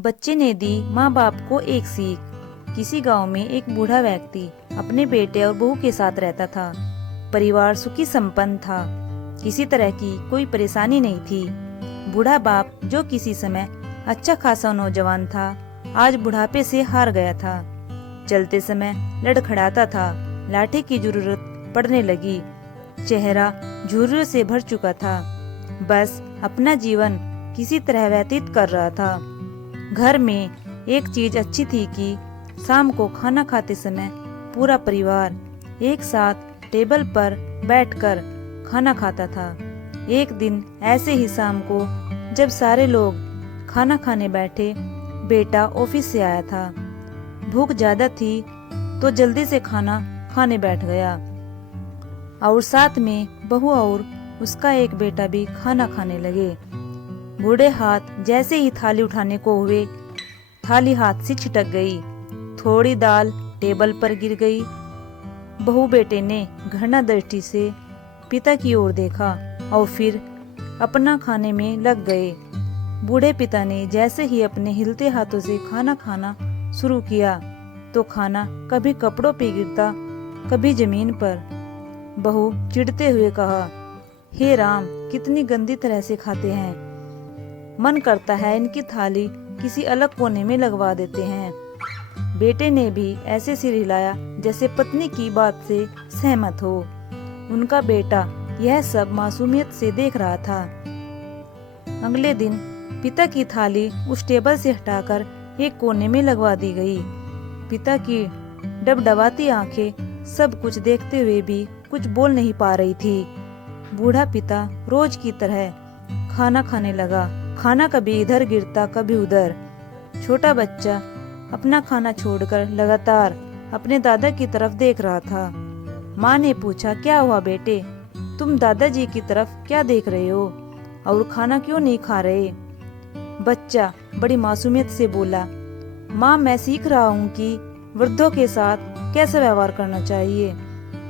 बच्चे ने दी माँ बाप को एक सीख। किसी गांव में एक बूढ़ा व्यक्ति अपने बेटे और बहू के साथ रहता था। परिवार सुखी संपन्न था, किसी तरह की कोई परेशानी नहीं थी। बूढ़ा बाप जो किसी समय अच्छा खासा नौजवान था, आज बुढ़ापे से हार गया था। चलते समय लड़खड़ाता था, लाठी की जरूरत पड़ने लगी। चेहरा झुर्रियों से भर चुका था, बस अपना जीवन किसी तरह व्यतीत कर रहा था। घर में एक चीज अच्छी थी कि शाम को खाना खाते समय पूरा परिवार एक साथ टेबल पर बैठकर खाना खाता था। एक दिन ऐसे ही शाम को जब सारे लोग खाना खाने बैठे, बेटा ऑफिस से आया था। भूख ज्यादा थी तो जल्दी से खाना खाने बैठ गया और साथ में बहू और उसका एक बेटा भी खाना खाने लगे। बूढ़े हाथ जैसे ही थाली उठाने को हुए, थाली हाथ से छिटक गई। थोड़ी दाल टेबल पर गिर गई। बहू बेटे ने घृणा दृष्टि से पिता की ओर देखा और फिर अपना खाने में लग गए। बूढ़े पिता ने जैसे ही अपने हिलते हाथों से खाना खाना शुरू किया तो खाना कभी कपड़ों पे गिरता, कभी जमीन पर। बहू चिढ़ते हुए कहा, हे राम, कितनी गंदी तरह से खाते हैं। मन करता है इनकी थाली किसी अलग कोने में लगवा देते हैं। बेटे ने भी ऐसे सिर हिलाया जैसे पत्नी की बात से सहमत हो। उनका बेटा यह सब मासूमियत से देख रहा था। अगले दिन पिता की थाली उस टेबल से हटाकर एक कोने में लगवा दी गई। पिता की डबडबाती आंखें सब कुछ देखते हुए भी कुछ बोल नहीं पा रही थी। बूढ़ा पिता रोज की तरह खाना खाने लगा। खाना कभी इधर गिरता, कभी उधर। छोटा बच्चा अपना खाना छोड़कर लगातार अपने दादा की तरफ देख रहा था। माँ ने पूछा, क्या हुआ बेटे, तुम दादाजी की तरफ क्या देख रहे हो और खाना क्यों नहीं खा रहे? बच्चा बड़ी मासूमियत से बोला, माँ, मैं सीख रहा हूँ कि वृद्धों के साथ कैसा व्यवहार करना चाहिए।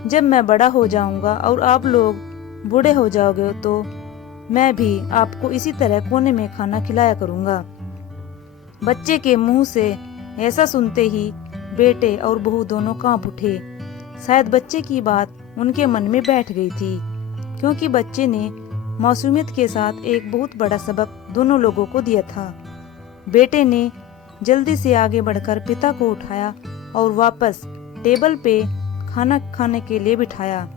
जब मैं बड़ा हो जाऊंगा और आप लोग बूढ़े हो जाओगे तो मैं भी आपको इसी तरह कोने में खाना खिलाया करूंगा। बच्चे के मुंह से ऐसा सुनते ही बेटे और बहू दोनों कांप उठे। शायद बच्चे की बात उनके मन में बैठ गई थी, क्योंकि बच्चे ने मासूमियत के साथ एक बहुत बड़ा सबक दोनों लोगों को दिया था। बेटे ने जल्दी से आगे बढ़कर पिता को उठाया और वापस टेबल पे खाना खाने के लिए बिठाया,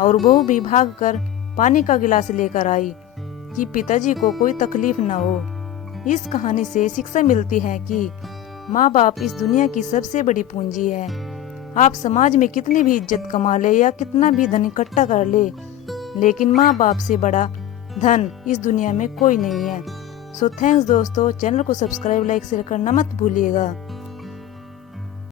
और बहू भी भागकर पानी का गिलास लेकर आई कि पिताजी को कोई तकलीफ न हो। इस कहानी से शिक्षा मिलती है कि माँ बाप इस दुनिया की सबसे बड़ी पूंजी है। आप समाज में कितनी भी इज्जत कमा ले या कितना भी धन इकट्ठा कर ले, लेकिन माँ बाप से बड़ा धन इस दुनिया में कोई नहीं है। सो थैंक्स दोस्तों, चैनल को सब्सक्राइब, लाइक, शेयर करना मत भूलिएगा।